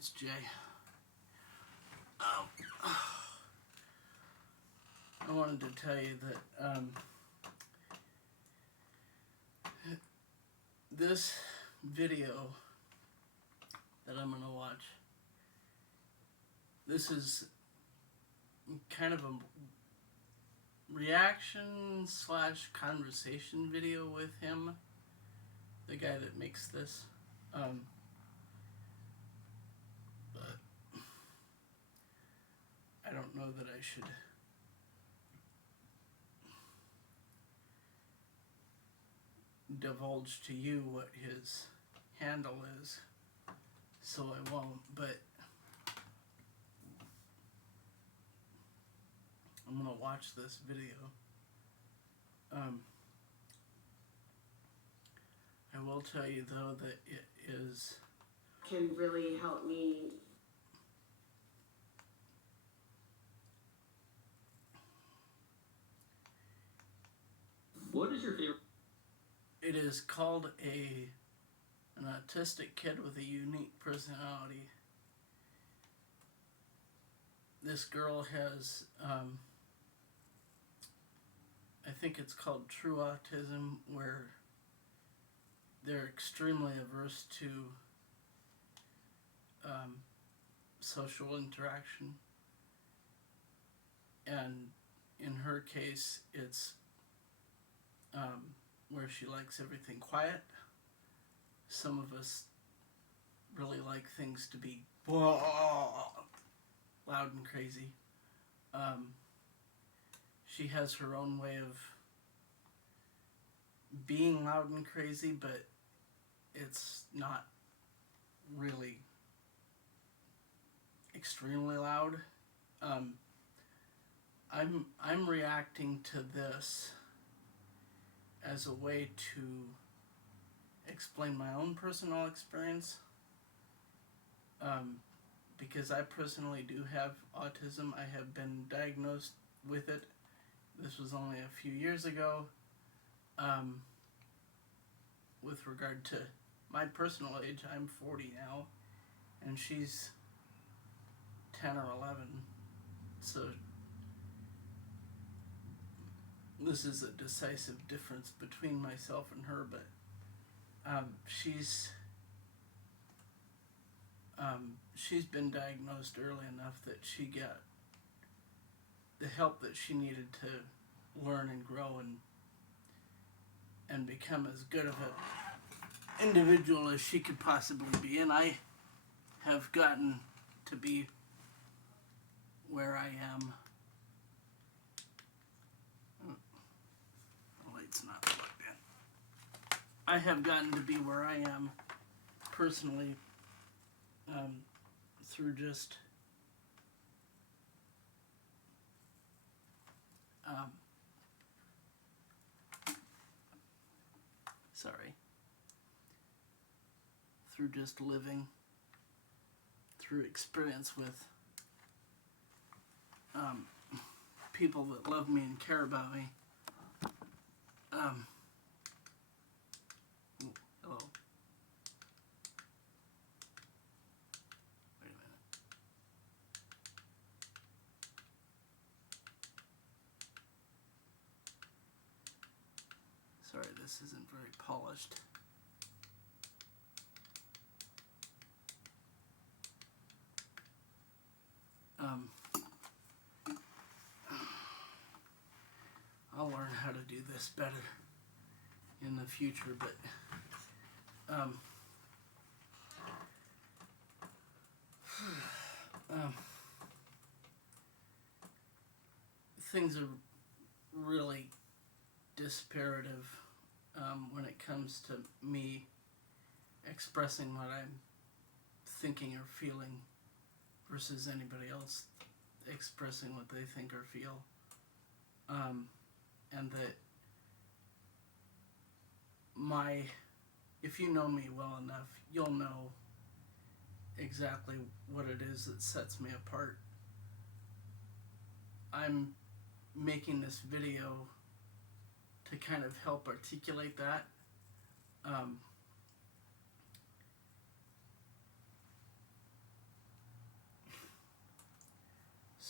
It's Jay. I wanted to tell you that this video that I'm going to watch, this is kind of a reaction / conversation video with him, the guy that makes this. But I don't know that I should divulge to you what his handle is, so I won't, but I'm gonna watch this video. I will tell you though that it is can really help me. What is your favorite? It is called an autistic kid with a unique personality. This girl has, I think it's called true autism, where they're extremely averse to social interaction. And in her case, it's where she likes everything quiet. Some of us really like things to be loud and crazy. She has her own way of being loud and crazy, but it's not really extremely loud. I'm reacting to this as a way to explain my own personal experience, because I personally do have autism. I have been diagnosed with it. This was only a few years ago. With regard to my personal age, I'm 40 now, and she's 10 or 11, so this is a decisive difference between myself and her, but she's been diagnosed early enough that she got the help that she needed to learn and grow and become as good of an individual as she could possibly be. And I have gotten to be where I am. The light's not plugged in. I have gotten to be where I am personally through just through just living, through experience with people that love me and care about me. Hello. Wait a minute. Sorry, this isn't very polished. I'll learn how to do this better in the future, but things are really disparative when it comes to me expressing what I'm thinking or feeling versus anybody else expressing what they think or feel. And that if you know me well enough, you'll know exactly what it is that sets me apart. I'm making this video to kind of help articulate that.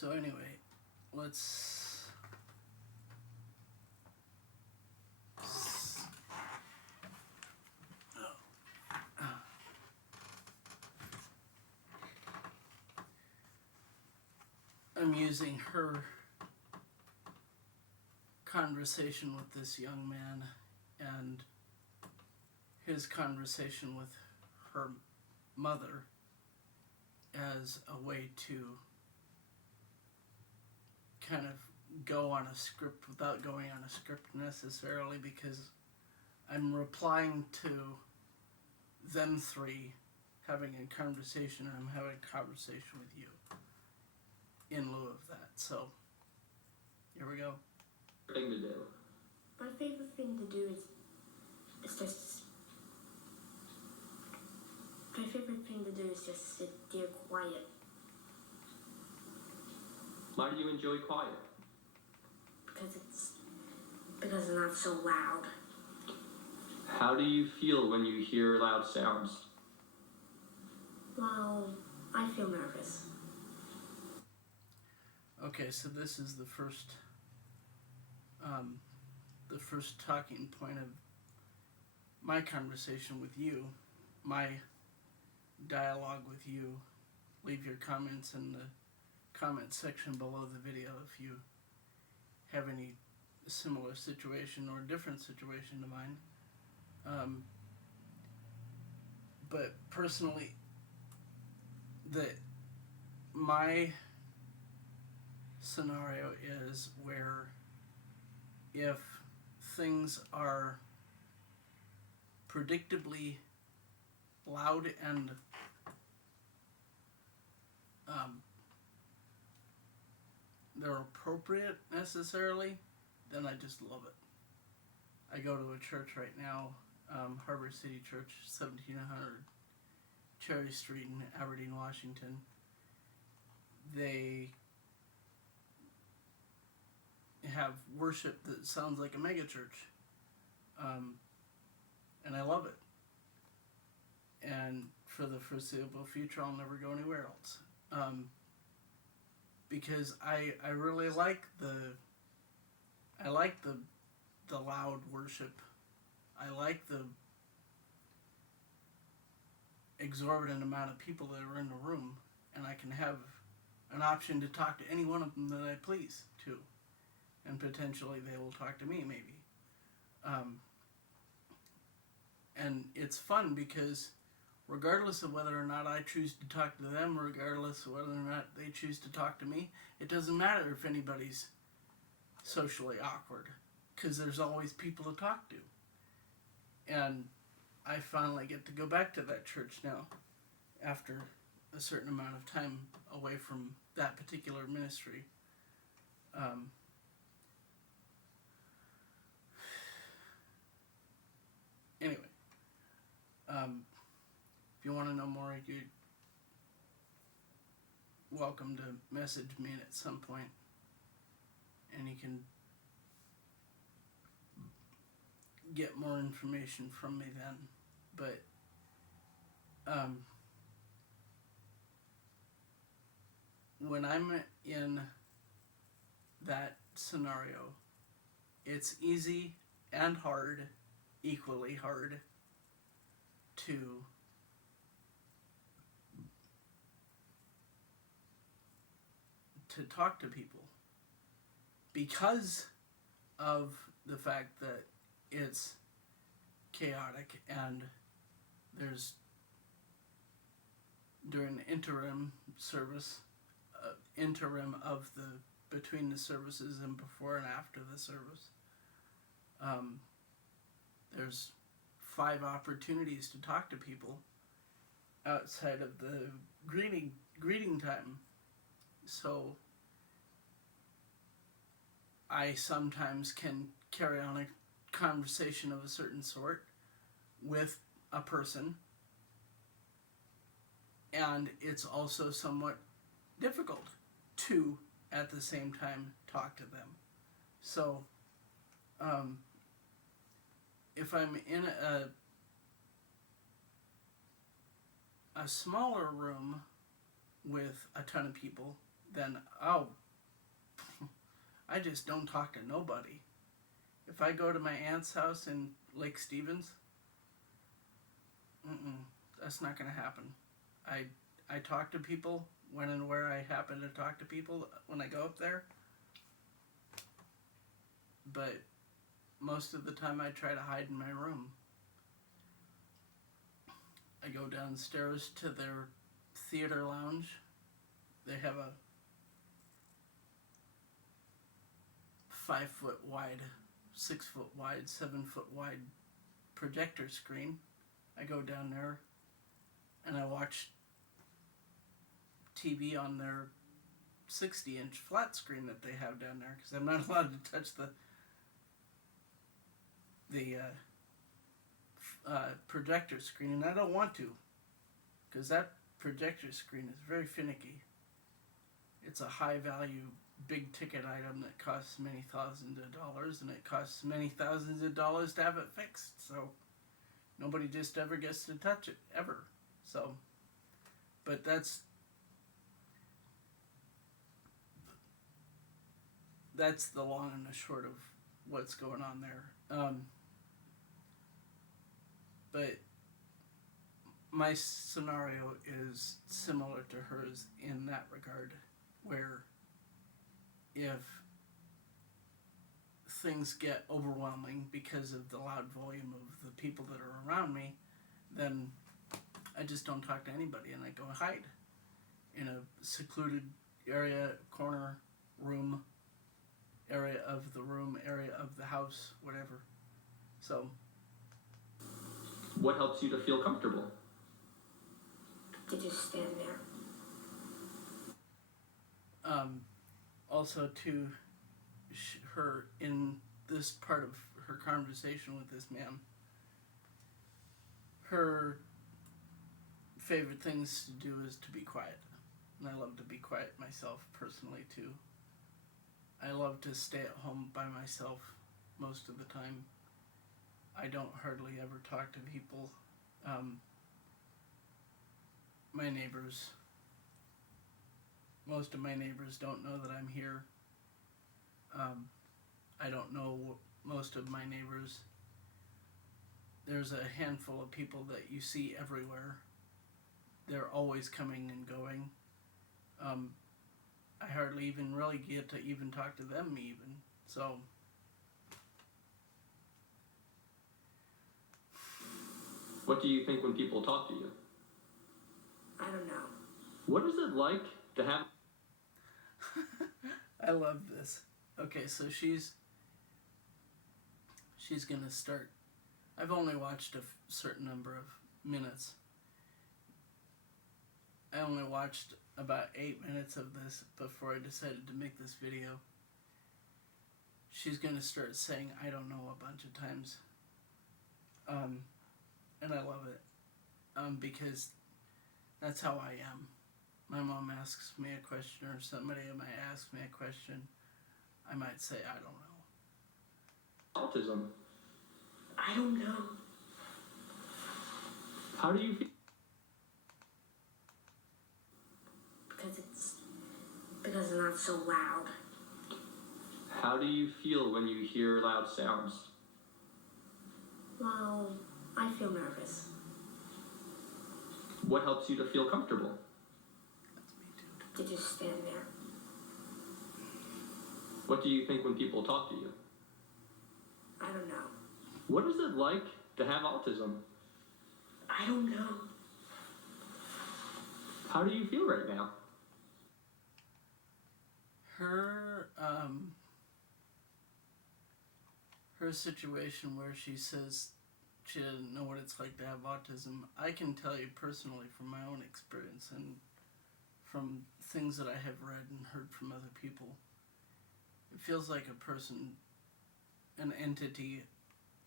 So anyway, let's I'm using her conversation with this young man and his conversation with her mother as a way to kind of go on a script without going on a script necessarily, because I'm replying to them three having a conversation, and I'm having a conversation with you in lieu of that. So here we go. Thing to do. My favorite thing to do is just sit there quiet. Why do you enjoy quiet? Because it's not so loud. How do you feel when you hear loud sounds? Well, I feel nervous. Okay, so this is the first talking point of my conversation with you, my dialogue with you. Leave your comments in the comment section below the video if you have any similar situation or different situation to mine. But personally, my scenario is where if things are predictably loud and they're appropriate necessarily, then I just love it. I go to a church right now, Harbor City Church, 1700 Cherry Street in Aberdeen, Washington. They have worship that sounds like a mega church, and I love it. And for the foreseeable future, I'll never go anywhere else, because I really like the loud worship. I like the exorbitant amount of people that are in the room, and I can have an option to talk to any one of them that I please to, and potentially they will talk to me maybe. And it's fun because regardless of whether or not I choose to talk to them, regardless of whether or not they choose to talk to me, it doesn't matter if anybody's socially awkward, because there's always people to talk to. And I finally get to go back to that church now after a certain amount of time away from that particular ministry. Anyway, if you want to know more, you're welcome to message me at some point, and you can get more information from me then. But when I'm in that scenario, it's easy and hard, equally hard, to talk to people, because of the fact that it's chaotic and there's, during the interim service, interim of the between the services and before and after the service, there's 5 opportunities to talk to people outside of the greeting time. So I sometimes can carry on a conversation of a certain sort with a person, and it's also somewhat difficult to at the same time talk to them. So if I'm in a smaller room with a ton of people, then I just don't talk to nobody. If I go to my aunt's house in Lake Stevens, that's not gonna happen. I talk to people when and where I happen to talk to people when I go up there, but most of the time I try to hide in my room. I go downstairs to their theater lounge. They have a 5 foot wide, 6 foot wide, 7 foot wide projector screen. I go down there and I watch TV on their 60-inch flat screen that they have down there because I'm not allowed to touch the projector screen, and I don't want to because that projector screen is very finicky. It's a high value, big ticket item that costs many thousands of dollars, and it costs many thousands of dollars to have it fixed, so nobody just ever gets to touch it, ever. So, but that's the long and the short of what's going on there. But my scenario is similar to hers in that regard, where if things get overwhelming because of the loud volume of the people that are around me, then I just don't talk to anybody and I go hide in a secluded area, corner, room, area of the house, whatever. So, What helps you to feel comfortable? To just stand there. Also to her, in this part of her conversation with this man, her favorite things to do is to be quiet. And I love to be quiet myself personally too. I love to stay at home by myself most of the time. I don't hardly ever talk to people. Most of my neighbors don't know that I'm here. I don't know most of my neighbors. There's a handful of people that you see everywhere. They're always coming and going. I hardly even really get to even talk to them even. So, What do you think when people talk to you? I don't know. What is it like to have... I love this. Okay, so she's gonna start. I've only watched a certain number of minutes. I only watched about 8 minutes of this before I decided to make this video. She's gonna start saying "I don't know" a bunch of times. And I love it. Because that's how I am. My mom asks me a question, or somebody might ask me a question. I might say, I don't know. autism? I don't know. How do you feel? Because it's not so loud. How do you feel when you hear loud sounds? Well, I feel nervous. What helps you to feel comfortable? That's me too. To just stand there. What do you think when people talk to you? I don't know. What is it like to have autism? I don't know. How do you feel right now? Her situation where she says she doesn't know what it's like to have autism, I can tell you personally from my own experience and from things that I have read and heard from other people, it feels like a person, an entity,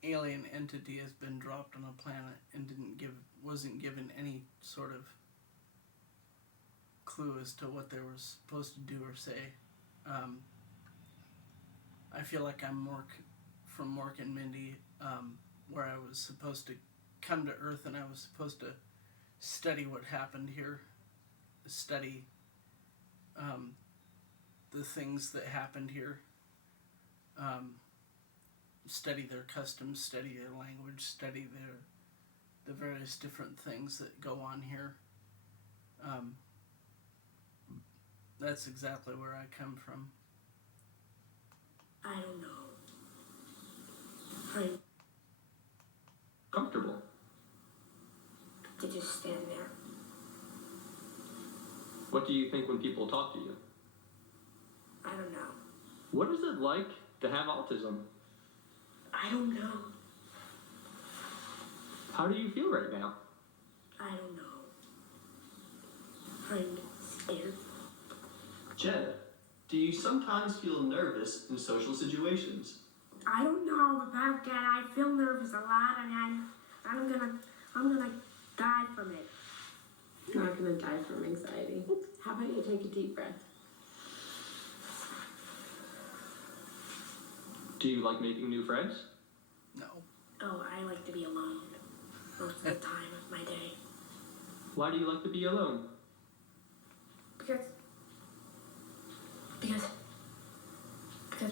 alien entity has been dropped on a planet and wasn't given any sort of clue as to what they were supposed to do or say. I feel like I'm from Mork and Mindy, where I was supposed to come to Earth and I was supposed to study what happened here, study the things that happened here. Study their customs, study their language, study the various different things that go on here. That's exactly where I come from. I don't know. I'm Comfortable. to just stand there. What do you think when people talk to you? I don't know. What is it like to have autism? I don't know. How do you feel right now? I don't know. I'm scared. Jed, do you sometimes feel nervous in social situations? I don't know about that. I feel nervous a lot, and I'm gonna die from it. You're not gonna die from anxiety. How about you take a deep breath? Do you like making new friends? No. Oh, I like to be alone most of the time of my day Why do you like to be alone? because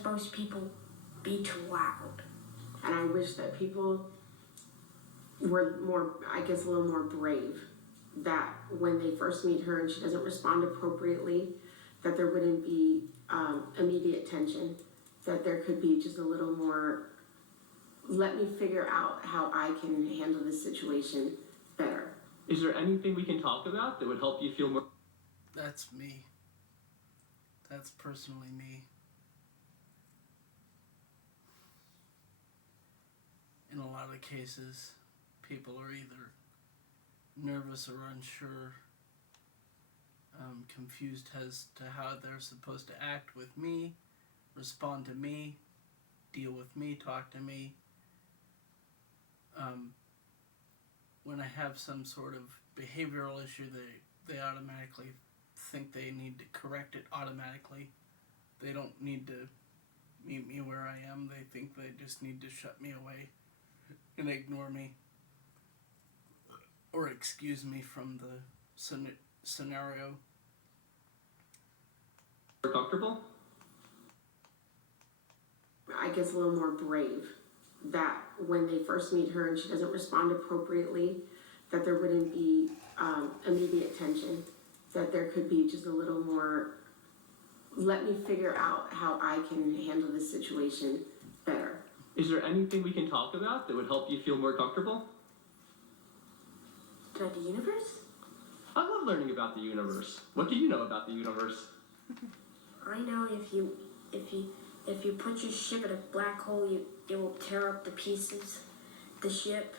most people be too loud. And I wish that people were more, I guess, a little more brave. That when they first meet her and she doesn't respond appropriately, that there wouldn't be immediate tension. That there could be just a little more, let me figure out how I can handle this situation better. Is there anything we can talk about that would help you feel more? That's me. That's personally me. In a lot of cases, people are either nervous or unsure, confused as to how they're supposed to act with me, respond to me, deal with me, talk to me. When I have some sort of behavioral issue, they automatically think they need to correct it automatically. They don't need to meet me where I am. They think they just need to shut me away and ignore me or excuse me from the scenario. Comfortable? I guess a little more brave. That when they first meet her and she doesn't respond appropriately, that there wouldn't be immediate tension. That there could be just a little more, let me figure out how I can handle this situation better. Is there anything we can talk about that would help you feel more comfortable? About the universe? I love learning about the universe. What do you know about the universe? I know if you put your ship in a black hole, it will tear up the pieces. The ship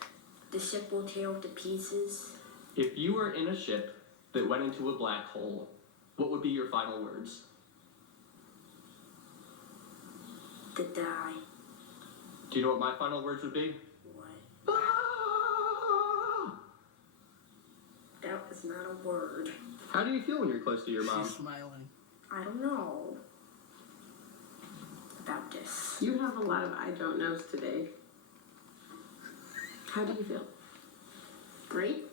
will tear up the pieces. If you were in a ship that went into a black hole, what would be your final words? To die. Do you know what my final words would be? What? Ah! That was not a word. How do you feel when you're close to your mom? She's smiling. I don't know about this. You have a lot of I don't knows today. How do you feel? Great?